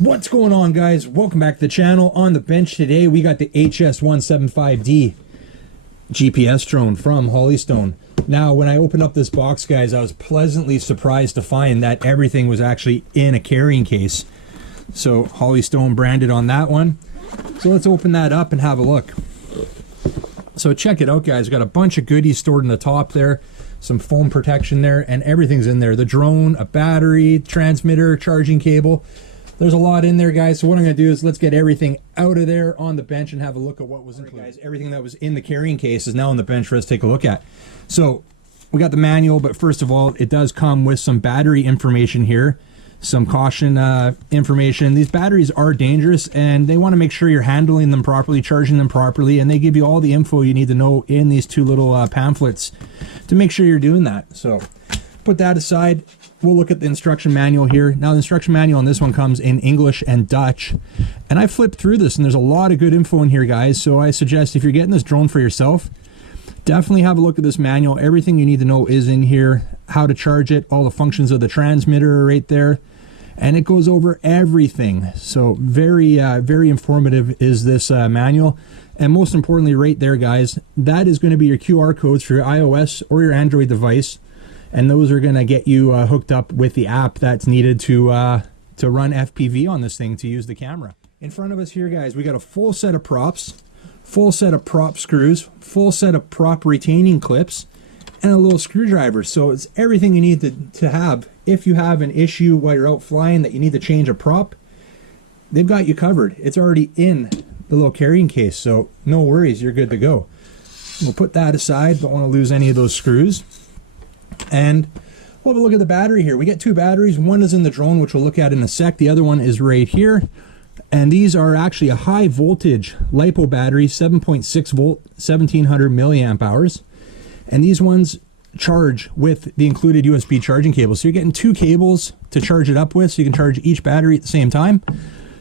What's going on, guys? Welcome back to the channel. On the bench today we got the HS175D GPS drone from Holystone. Now when I opened up this box, guys, I was pleasantly surprised to find that everything was actually in a carrying case. So Holystone branded on that one. So let's open that up and have a look. So check it out, guys. We've got a bunch of goodies stored in the top there, some foam protection there, and everything's in there. The drone, a battery, transmitter, charging cable. There's a lot in there, guys. So what I'm going to do is let's get everything out of there on the bench and have a look at what was included. Guys, everything that was in the carrying case is now on the bench for us to take a look at. So we got the manual, but first of all, it does come with some battery information here, some caution information. These batteries are dangerous and they want to make sure you're handling them properly, charging them properly, and they give you all the info you need to know in these two little pamphlets to make sure you're doing that. So put that aside. We'll look at the instruction manual here. Now the instruction manual on this one comes in English and Dutch, and I flipped through this and there's a lot of good info in here, guys. So I suggest if you're getting this drone for yourself, definitely have a look at this manual. Everything you need to know is in here. How to charge it, all the functions of the transmitter are right there, and it goes over everything. So very very informative is this manual. And most importantly, right there, guys, that is going to be your QR codes for your iOS or your Android device. And those are going to get you hooked up with the app that's needed to run FPV on this thing to use the camera. In front of us here, guys, we got a full set of props, full set of prop screws, full set of prop retaining clips, and a little screwdriver. So it's everything you need to have. If you have an issue while you're out flying that you need to change a prop, they've got you covered. It's already in the little carrying case, so no worries, you're good to go. We'll put that aside. Don't want to lose any of those screws. And we'll have a look at the battery here. We get two batteries. One is in the drone, which we'll look at in a sec. The other one is right here. And these are actually a high voltage LiPo battery, 7.6 volt, 1700 milliamp hours. And these ones charge with the included USB charging cable. So you're getting two cables to charge it up with, so you can charge each battery at the same time.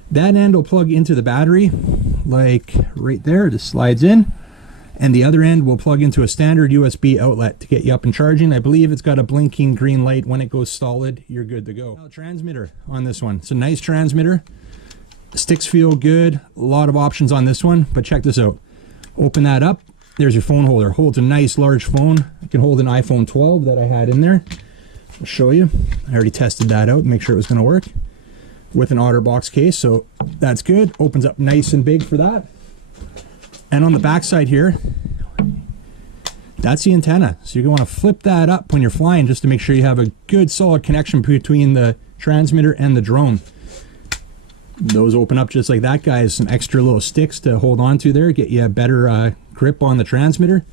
That end will plug into the battery, like right there. It just slides in. And the other end will plug into a standard USB outlet to get you up and charging. I believe it's got a blinking green light. When it goes solid, you're good to go. Now, transmitter on this one. It's a nice transmitter. Sticks feel good. A lot of options on this one, but check this out. Open that up. There's your phone holder. Holds a nice large phone. It can hold an iPhone 12 that I had in there. I'll show you. I already tested that out, make sure it was going to work with an OtterBox case, so that's good. Opens up nice and big for that. And on the back side here, that's the antenna. So you're going to want to flip that up when you're flying just to make sure you have a good solid connection between the transmitter and the drone. Those open up just like that, guys. Some extra little sticks to hold on to there, get you a better grip on the transmitter.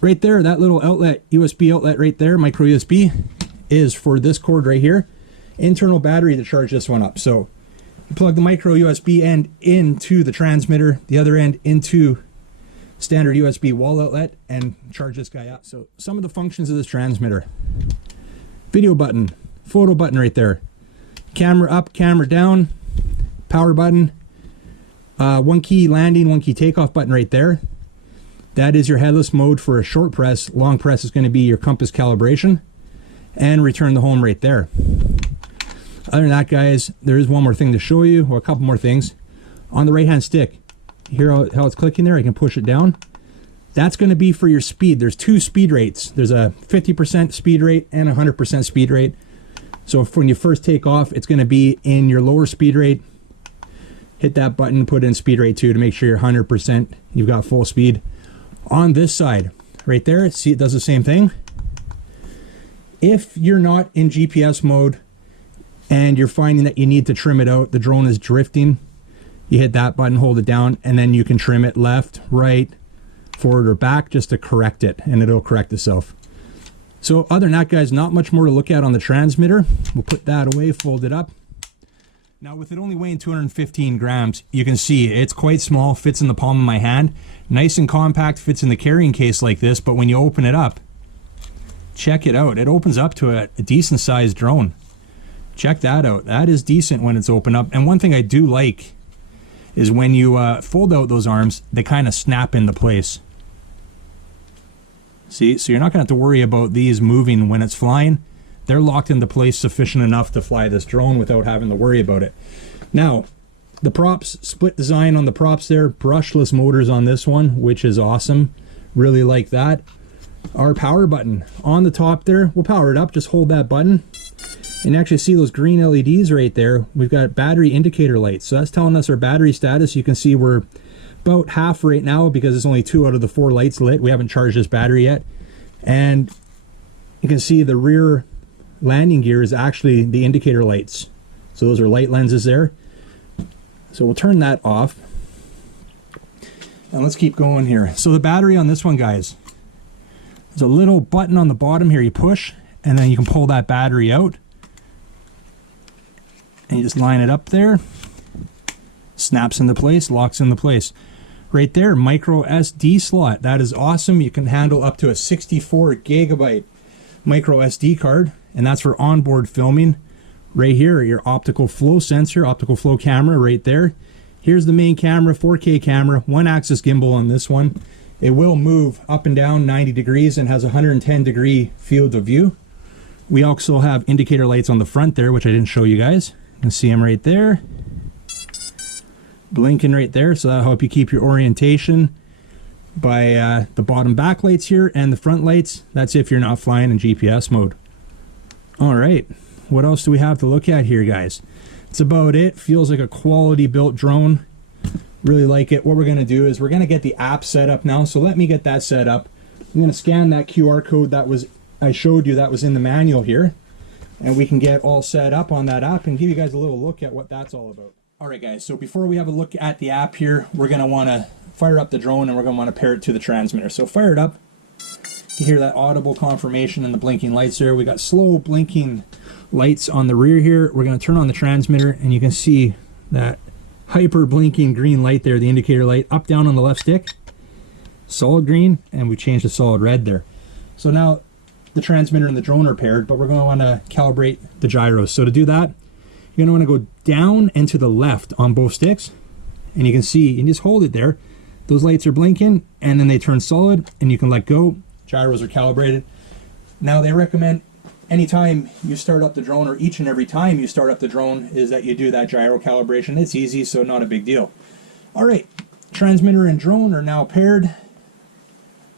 Right there, that little outlet, USB outlet right there, micro USB, is for this cord right here. Internal battery to charge this one up. So you plug the micro USB end into the transmitter, the other end into standard USB wall outlet, and charge this guy up. So some of the functions of this transmitter: video button, photo button right there, camera up, camera down, power button, one key landing, one key takeoff button right there. That is your headless mode for a short press. Long press is going to be your compass calibration, and return the home right there. Other than that, guys, there is one more thing to show you, or a couple more things. On the right hand stick, you hear how it's clicking there? I can push it down. That's going to be for your speed. There's two speed rates. There's a 50% speed rate and a 100% speed rate. So if when you first take off, it's going to be in your lower speed rate. Hit that button, put in speed rate 2 to make sure you're 100%. You've got full speed. On this side, right there, see it does the same thing. If you're not in GPS mode, and you're finding that you need to trim it out, the drone is drifting, you hit that button, hold it down, and then you can trim it left, right, forward, or back just to correct it, and it'll correct itself. So other than that, guys, not much more to look at on the transmitter. We'll put that away, fold it up. Now with it only weighing 215 grams, you can see it's quite small, fits in the palm of my hand. Nice and compact, fits in the carrying case like this, but when you open it up, check it out. It opens up to a decent sized drone. Check that out. That is decent when it's open up. And one thing I do like is when you fold out those arms, they kind of snap into place. See, so you're not going to have to worry about these moving when it's flying. They're locked into place sufficient enough to fly this drone without having to worry about it. Now, the props, split design on the props there, brushless motors on this one, which is awesome. Really like that. Our power button on the top there, we'll power it up, just hold that button. And you actually see those green LEDs right there. We've got battery indicator lights. So that's telling us our battery status. You can see we're about half right now because it's only 2 out of the 4 lights lit. We haven't charged this battery yet. And you can see the rear landing gear is actually the indicator lights. So those are light lenses there. So we'll turn that off. And let's keep going here. So the battery on this one, guys, there's a little button on the bottom here. You push, and then you can pull that battery out. And you just line it up there. Snaps into place, locks into place. Right there, micro SD slot. That is awesome. You can handle up to a 64 gigabyte micro SD card, and that's for onboard filming. Right here, your optical flow sensor, optical flow camera right there. Here's the main camera, 4K camera, 1-axis gimbal on this one. It will move up and down 90 degrees and has a 110 degree field of view. We also have indicator lights on the front there, which I didn't show you guys. You can see them right there. Blinking right there, so that'll help you keep your orientation. By the bottom backlights here and the front lights, that's if you're not flying in GPS mode. All right, what else do we have to look at here, guys? That's about it. Feels like a quality built drone. Really like it. What we're going to do is we're going to get the app set up now. So let me get that set up. I'm going to scan that QR code that I showed you that was in the manual here, and we can get all set up on that app and give you guys a little look at what that's all about. All right, guys, so before we have a look at the app here, we're going to want to fire up the drone and we're going to want to pair it to the transmitter. So fire it up. You hear that audible confirmation and the blinking lights there. We got slow blinking lights on the rear here. We're going to turn on the transmitter and you can see that hyper blinking green light there, the indicator light, up down on the left stick, solid green, and we changed to solid red there. So now the transmitter and the drone are paired, but we're going to want to calibrate the gyros. So to do that, you're going to want to go down and to the left on both sticks, and you can see, you can just hold it there. Those lights are blinking, and then they turn solid, and you can let go. Gyros are calibrated. Now they recommend anytime you start up the drone, or each and every time you start up the drone, is that you do that gyro calibration. It's easy, so not a big deal. All right, transmitter and drone are now paired.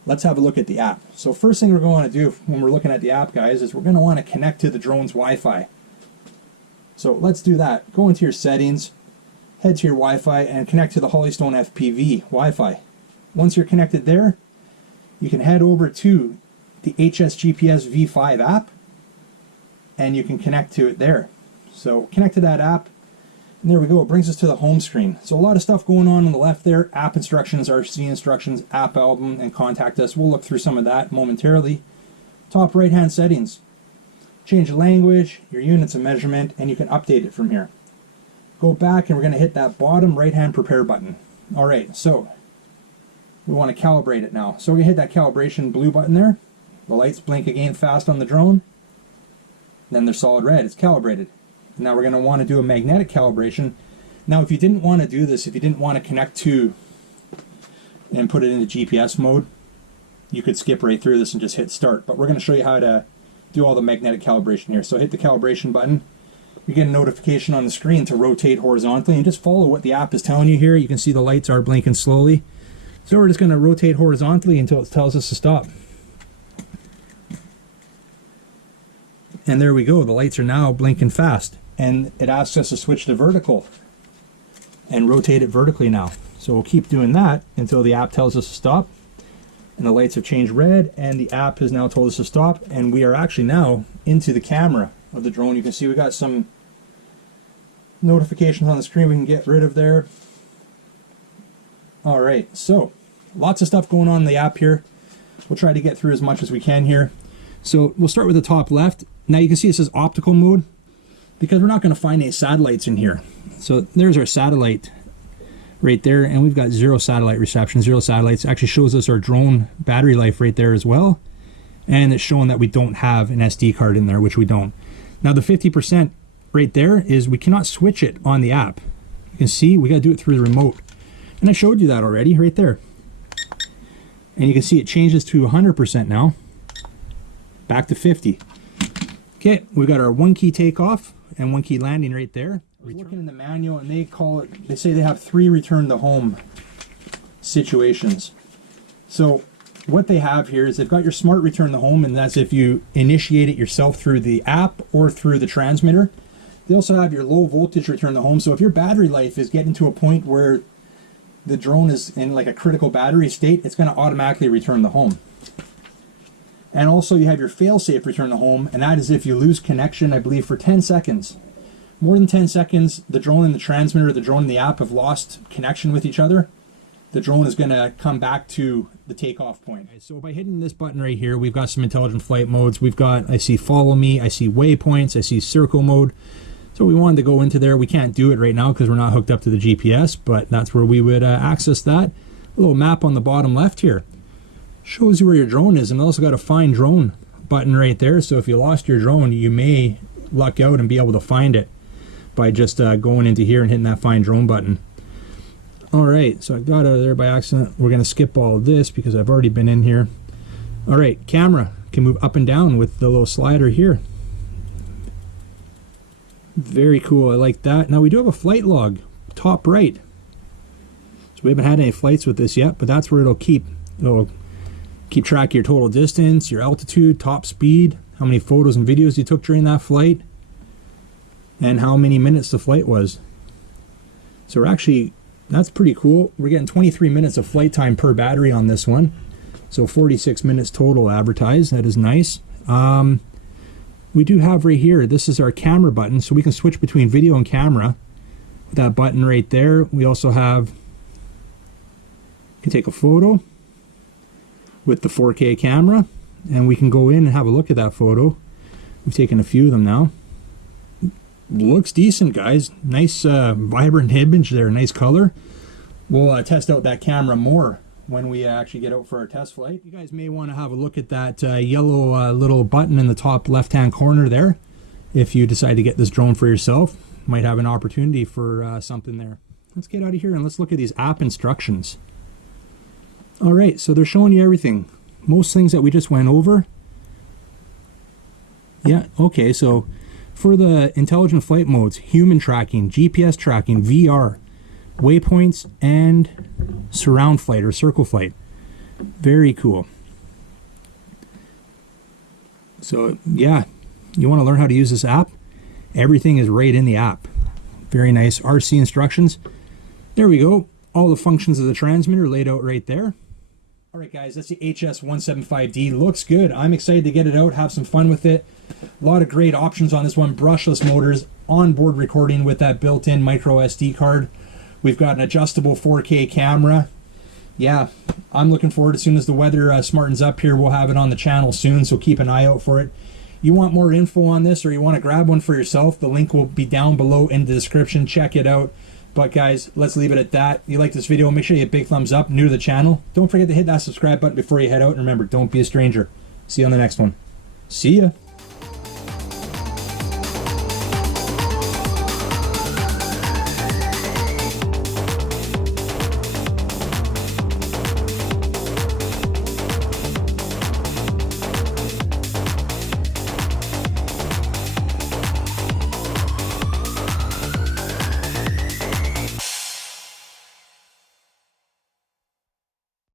Let's have a look at the app. So first thing we're going to do when we're looking at the app, guys, is we're going to want to connect to the drone's Wi-Fi. So let's do that. Go into your settings, head to your Wi-Fi, and connect to the Hollystone FPV Wi-Fi. Once you're connected there, you can head over to the HSGPS V5 app, and you can connect to it there. So connect to that app, and there we go. It brings us to the home screen. So a lot of stuff going on the left there. App instructions, RC instructions, app album, and contact us. We'll look through some of that momentarily. Top right-hand settings. Change the language, your units of measurement, and you can update it from here. Go back and we're going to hit that bottom right-hand prepare button. All right, so we want to calibrate it now. So we hit that calibration blue button there. The lights blink again fast on the drone. Then they're solid red. It's calibrated. Now we're going to want to do a magnetic calibration. Now if you didn't want to do this, if you didn't want to connect to and put it into GPS mode, you could skip right through this and just hit start. But we're going to show you how to do all the magnetic calibration here. So hit the calibration button. You get a notification on the screen to rotate horizontally, and just follow what the app is telling you here. You can see the lights are blinking slowly. So we're just going to rotate horizontally until it tells us to stop. And there we go. The lights are now blinking fast. And it asks us to switch to vertical and rotate it vertically now. So we'll keep doing that until the app tells us to stop. And the lights have changed red, and the app has now told us to stop, and we are actually now into the camera of the drone. You can see we got some notifications on the screen we can get rid of there. All right, so lots of stuff going on in the app here. We'll try to get through as much as we can here. So we'll start with the top left. Now you can see it says optical mode, because we're not going to find any satellites in here. So there's our satellite right there, and we've got 0 satellite reception, 0 satellites. Actually shows us our drone battery life right there as well, and it's showing that we don't have an SD card in there, which we don't. Now the 50% right there is we cannot switch it on the app. You can see we got to do it through the remote, and I showed you that already right there. And you can see it changes to 100% now, back to 50. Okay, we've got our 1 key takeoff and 1 key landing right there. Looking in the manual, and they say they have 3 return to home situations. So what they have here is they've got your smart return to home, and that's if you initiate it yourself through the app or through the transmitter. They also have your low voltage return to home. So if your battery life is getting to a point where the drone is in like a critical battery state, it's going to automatically return to home. And also you have your fail-safe return to home, and that is if you lose connection, I believe, for 10 seconds. More than 10 seconds, the drone and the transmitter, the drone and the app have lost connection with each other. The drone is going to come back to the takeoff point. So by hitting this button right here, we've got some intelligent flight modes. We've got, I see follow me, I see waypoints, I see circle mode. So we wanted to go into there. We can't do it right now because we're not hooked up to the GPS, but that's where we would access that. A little map on the bottom left here shows you where your drone is, and also got a find drone button right there. So if you lost your drone, you may luck out and be able to find it by just going into here and hitting that find drone button. All right, so I got out of there by accident. We're going to skip all of this because I've already been in here. All right, camera can move up and down with the little slider here. Very cool, I like that. Now we do have a flight log, top right. So we haven't had any flights with this yet, but that's where it'll keep track of your total distance, your altitude, top speed, how many photos and videos you took during that flight, and how many minutes the flight was. So we're actually, that's pretty cool. We're getting 23 minutes of flight time per battery on this one. So 46 minutes total advertised. That is nice. We do have right here, this is our camera button, so we can switch between video and camera with that button right there. We also have, you can take a photo with the 4K camera, and we can go in and have a look at that photo. We've taken a few of them now. Looks decent, guys. Nice vibrant image there, nice color. We'll test out that camera more when we actually get out for our test flight. You guys may want to have a look at that yellow little button in the top left hand corner there. If you decide to get this drone for yourself, might have an opportunity for something there. Let's get out of here and let's look at these app instructions. All right, so they're showing you everything. Most things that we just went over. Yeah, okay, so for the intelligent flight modes, human tracking, GPS tracking, VR, waypoints, and surround flight or circle flight. Very cool. So yeah, you want to learn how to use this app? Everything is right in the app. Very nice. RC instructions. There we go. All the functions of the transmitter laid out right there. All right, guys, that's the HS175D. Looks good. I'm excited to get it out, have some fun with it. A lot of great options on this one. Brushless motors, onboard recording with that built-in micro SD card. We've got an adjustable 4K camera. Yeah, I'm looking forward. As soon as the weather smartens up here, we'll have it on the channel soon, so keep an eye out for it. You want more info on this, or you want to grab one for yourself, the link will be down below in the description. Check it out. But guys, let's leave it at that. If you like this video, make sure you hit big thumbs up. New to the channel, don't forget to hit that subscribe button before you head out. And remember, don't be a stranger. See you on the next one. See ya.